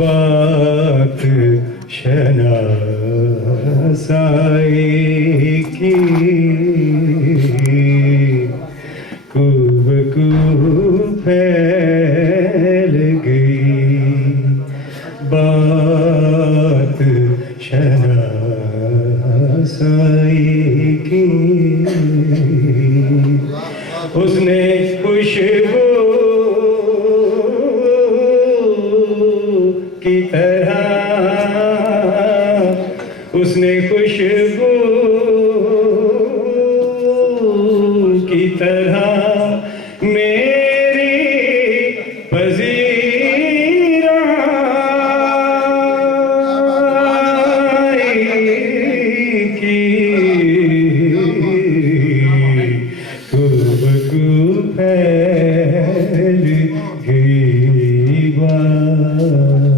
बात शनासाई की खूब फैल गई बात शनासाई की उसने खुशबू की तरह उसने खुशबू की तरह मेरी पजीराई की खूब फैल गई बात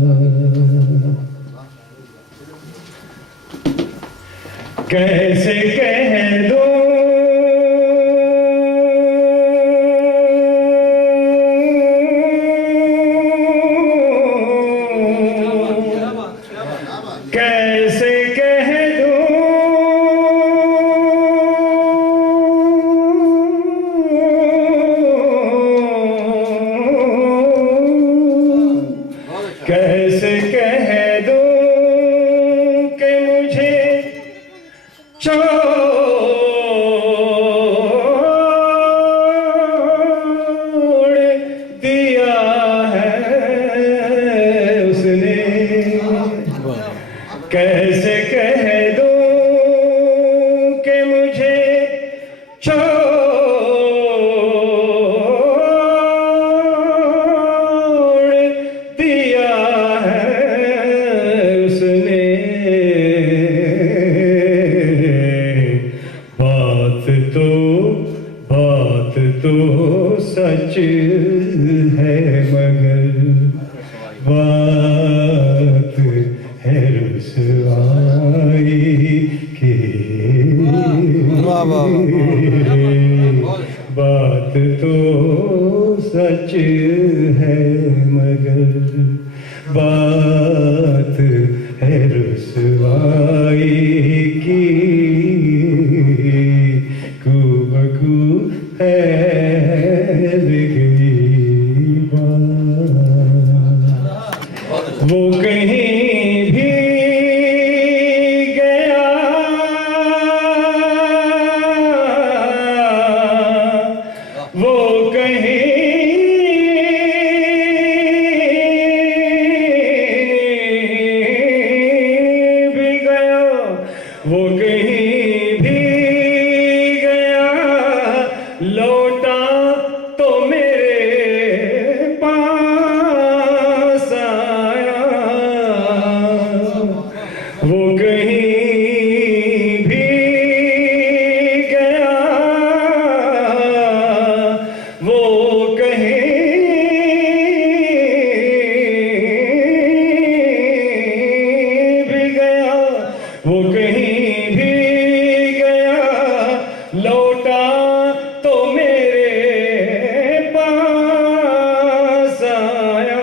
कैसे कह दो कैसे कह दो कैसे कह दो कि मुझे छोड़ दिया है उसने कैसे कह दो कि मुझे छोड़ दिया है उसने बात तो सच है मगर बात है रुसवाई की बात तो सच है मगर बात है रुसवाई की खूब फैल गई बात वो कहीं भी गया वो कहीं भी गया वो कहीं भी गया लौटा तो मेरे पास आया वो कहीं भी गया वो कहीं भी गया वो कहीं भी गया लौटा तो मेरे पास आया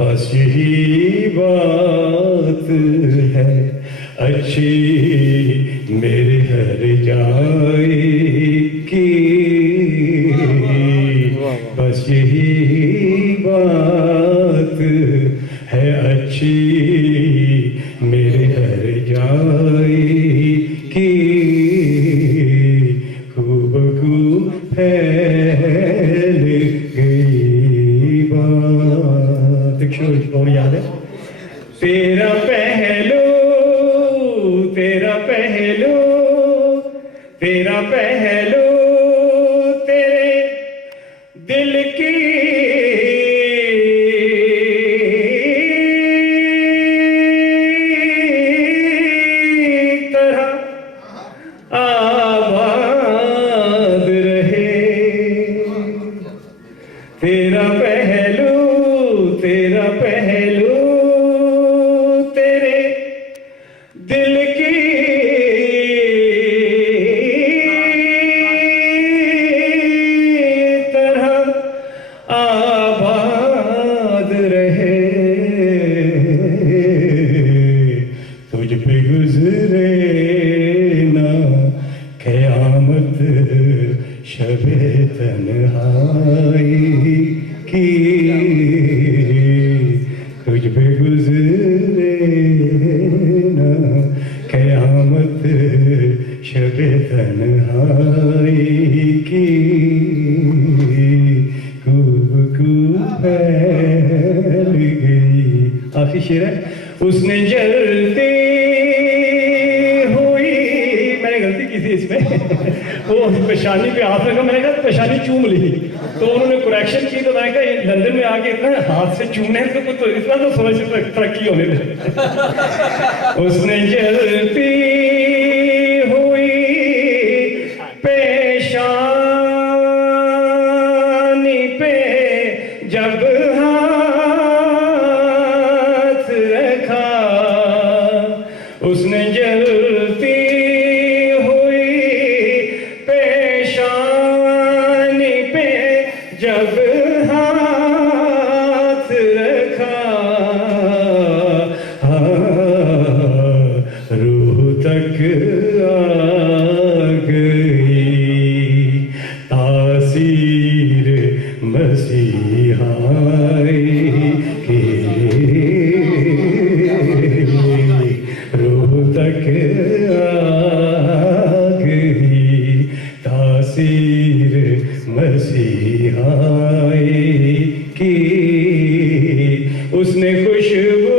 बस यही बात है अच्छी मेरे हर जाए की बस यही बात है अच्छी मेरे हर जाए की खूब फैल गई बात एक शेर और याद है तेरा पहलू तेरा पहलू तेरा पहलू तेरे दिल की तरह आबाद रहे तेरा पहलू तेरे दिल की तरह आबाद रहे, तुझ पे गुजरे ना क़यामत शबे तन्हाई की, तुझ पे गुजरे ना क़यामत शबे तन्हाई की, खूब खूब फैल गई। आखिरी शेर है, उसने जलती हुई, मैंने गलती की थी इसमें वो पेशानी पे हाथ रखा, मैंने कहा पेशानी चूम ली, तो उन्होंने करेक्शन की, तो मैंने कहा ये लंदन में आके इतना हाथ से चूमने तो कुछ तो इतना तो समझ से तरक्की होने दे। उसने जलती हुई पेशानी पे जब हाथ रखा, उसने जलती हुई पेशानी पे जब हाथ रखा, रूह तक आ गई तासीर मसीहाई की, रूह तक आ गई तासीर मसीहाई की, उसने खुशबू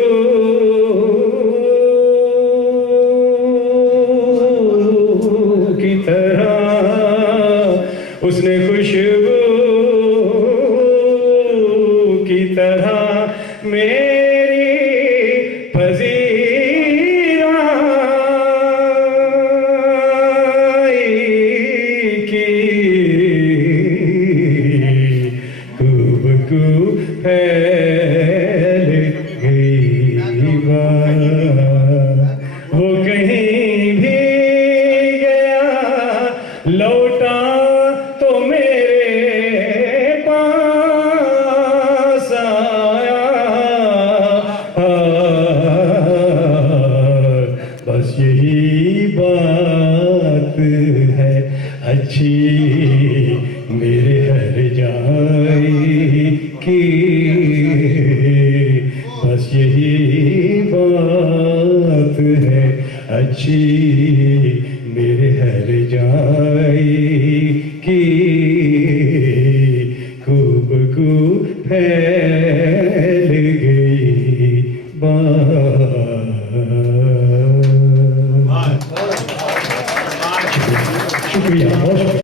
की तरह, उसने खुशबू की तरह मेरी पजीराई की, खूब खूब फैल गई बात, वो कहीं भी गया लौटा तो मेरे पास आया, बस यही बात है अच्छी मेरे हर जाई की, बस यही बात है अच्छी मेरे हर जाई की, खूब खूब फैल गई बात। शुक्रिया, बहुत शुक्रिया।